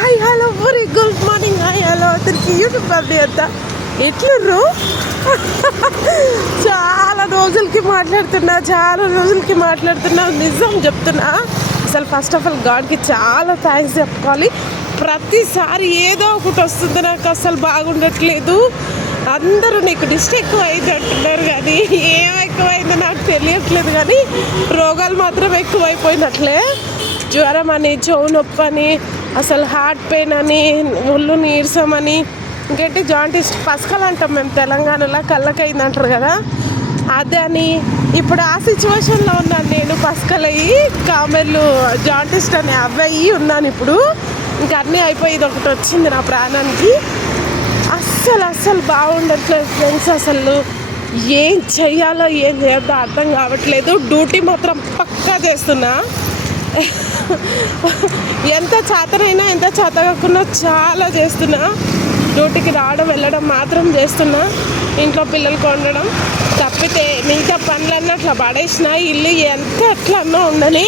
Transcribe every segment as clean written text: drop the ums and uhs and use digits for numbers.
Hi hello very good morning. Hi hello అందరికి YouTube family అంతా ఎట్లుర్రు? చాలా రోజులకి మాట్లాడుతున్నా నిజం చెప్తున్నా. అసలు ఫస్ట్ ఆఫ్ ఆల్ గాడ్కి చాలా థ్యాంక్స్ చెప్పుకోవాలి. ప్రతిసారి ఏదో ఒకటి వస్తుంది, నాకు అసలు బాగుండట్లేదు. అందరూ నీకు డిస్ట్ ఎక్కువ అయింది అంటున్నారు, కానీ ఏం ఎక్కువైందో నాకు తెలియట్లేదు. కానీ రోగాలు మాత్రం ఎక్కువైపోయినట్లే. జ్వరం అని, చెవు నొప్పి అని, అసలు హార్ట్ పెయిన్ అని, ఒళ్ళు నీరసం అని, ఇంకేంటి జాయింటిస్ట్ పసకలు అంటాం మేము తెలంగాణలో, కళ్ళకైంది అంటారు కదా, అదే అని. ఇప్పుడు ఆ సిచ్యువేషన్లో ఉన్నాను నేను. పసకలయ్యి కామెర్లు జాయింటిస్ట్ అని అవ్వయి ఉన్నాను ఇప్పుడు. ఇంకా అన్నీ అయిపోయి ఇది ఒకటి వచ్చింది నా ప్రాణానికి. అస్సలు బాగుండట్లేదు ఫ్రెండ్స్. అసలు ఏం చెయ్యాలో ఏం చేయొద్దో అర్థం కావట్లేదు. డ్యూటీ మాత్రం పక్కా చేస్తున్నా. ఎంత చేతనైనా ఎంత చేత కాకుండా చాలా చేస్తున్నా. డ్యూటీకి రావడం వెళ్ళడం మాత్రం చేస్తున్నా. ఇంట్లో పిల్లలకు వండడం తప్పితే మిగతా పనులన్నీ అట్లా పడేసిన, ఇల్లు ఎంత ఎట్లా అన్నా ఉండని,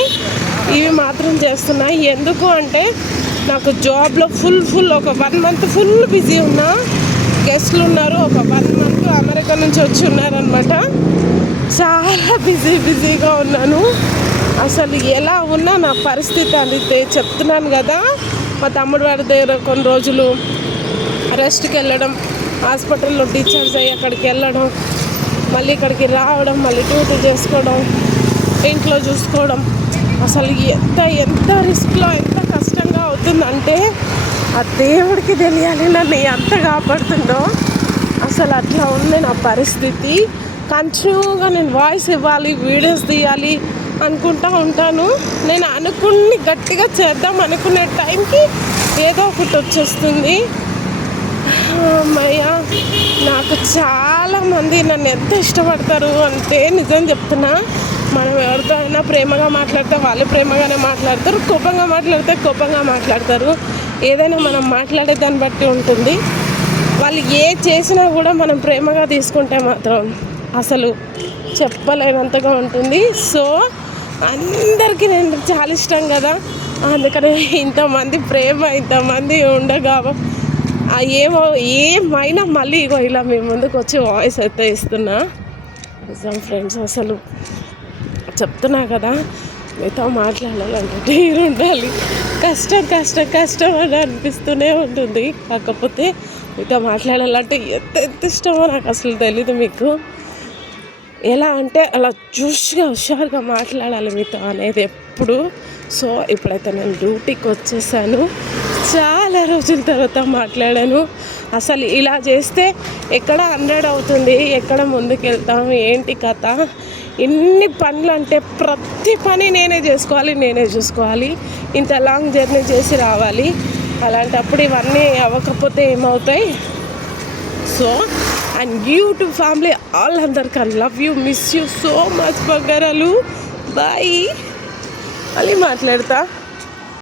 ఇవి మాత్రం చేస్తున్నా. ఎందుకు అంటే నాకు జాబ్లో ఫుల్ ఒక 1 month ఫుల్ బిజీ ఉన్నా. గెస్ట్లు ఉన్నారు, ఒక 1 month అమెరికా నుంచి వచ్చి ఉన్నారనమాట. చాలా బిజీగా ఉన్నాను. అసలు ఎలా ఉన్నా నా పరిస్థితి అయితే చెప్తున్నాను కదా. మా తమ్ముడు వారి దగ్గర కొన్ని రోజులు రెస్ట్కి వెళ్ళడం, హాస్పిటల్లో డిశ్చార్జ్ అయ్యి అక్కడికి వెళ్ళడం, మళ్ళీ ఇక్కడికి రావడం, మళ్ళీ డ్యూటీ చేసుకోవడం, ఇంట్లో చూసుకోవడం, అసలు ఎంత రిస్క్లో ఎంత కష్టంగా అవుతుందంటే ఆ దేవుడికి తెలియాలి నన్ను ఎంత కాపాడుతుందో. అసలు అట్లా ఉంది నా పరిస్థితి. కంటిన్యూగా నేను వాయిస్ ఇవ్వాలి, వీడియోస్ తీయాలి అనుకుంటా ఉంటాను. నేను అనుకుని గట్టిగా చేద్దాం అనుకునే టైంకి ఏదో ఒకటి వచ్చేస్తుంది. అమ్మయ్య, నాకు చాలామంది నన్ను ఎంత ఇష్టపడతారు అంటే నిజం చెప్తున్నా. మనం ఎవరితో అయినా ప్రేమగా మాట్లాడితే వాళ్ళు ప్రేమగానే మాట్లాడతారు, కోపంగా మాట్లాడితే కోపంగా మాట్లాడతారు. ఏదైనా మనం మాట్లాడే దాన్ని బట్టి ఉంటుంది. వాళ్ళు ఏ చేసినా కూడా మనం ప్రేమగా తీసుకుంటే మాత్రం అసలు చెప్పలేనంతగా ఉంటుంది. సో అందరికీ నేను చాలా ఇష్టం కదా, అందుకనే ఇంతమంది ప్రేమ, ఇంతమంది ఉండగా ఏమైనా మళ్ళీ ఇలా మీ ముందుకు వచ్చి వాయిస్ అయితే ఇస్తున్నా. నిజం ఫ్రెండ్స్, అసలు చెప్తున్నా కదా, మీతో మాట్లాడాలంటే తీరు ఉండాలి. కష్టం అని అనిపిస్తూనే ఉంటుంది. కాకపోతే మీతో మాట్లాడాలంటే ఎంత ఇష్టమో నాకు అసలు తెలీదు మీకు. ఎలా అంటే అలా హుషారుగా మాట్లాడాలి మీతో అనేది ఎప్పుడు. సో ఇప్పుడైతే నేను డ్యూటీకి వచ్చేసాను. చాలా రోజుల తర్వాత మాట్లాడాను. అసలు ఇలా చేస్తే ఎక్కడ 100 అవుతుంది, ఎక్కడ ముందుకు వెళ్తాం, ఏంటి కథ. ఎన్ని పనులు అంటే ప్రతి పని నేనే చూసుకోవాలి. ఇంత లాంగ్ జర్నీ చేసి రావాలి. అలాంటప్పుడు ఇవన్నీ అవ్వకపోతే ఏమవుతాయి. So and YouTube family all అందరికీ love you, miss you so much బంగారాలు. బాయ్. మళ్ళీ మాట్లాడతా.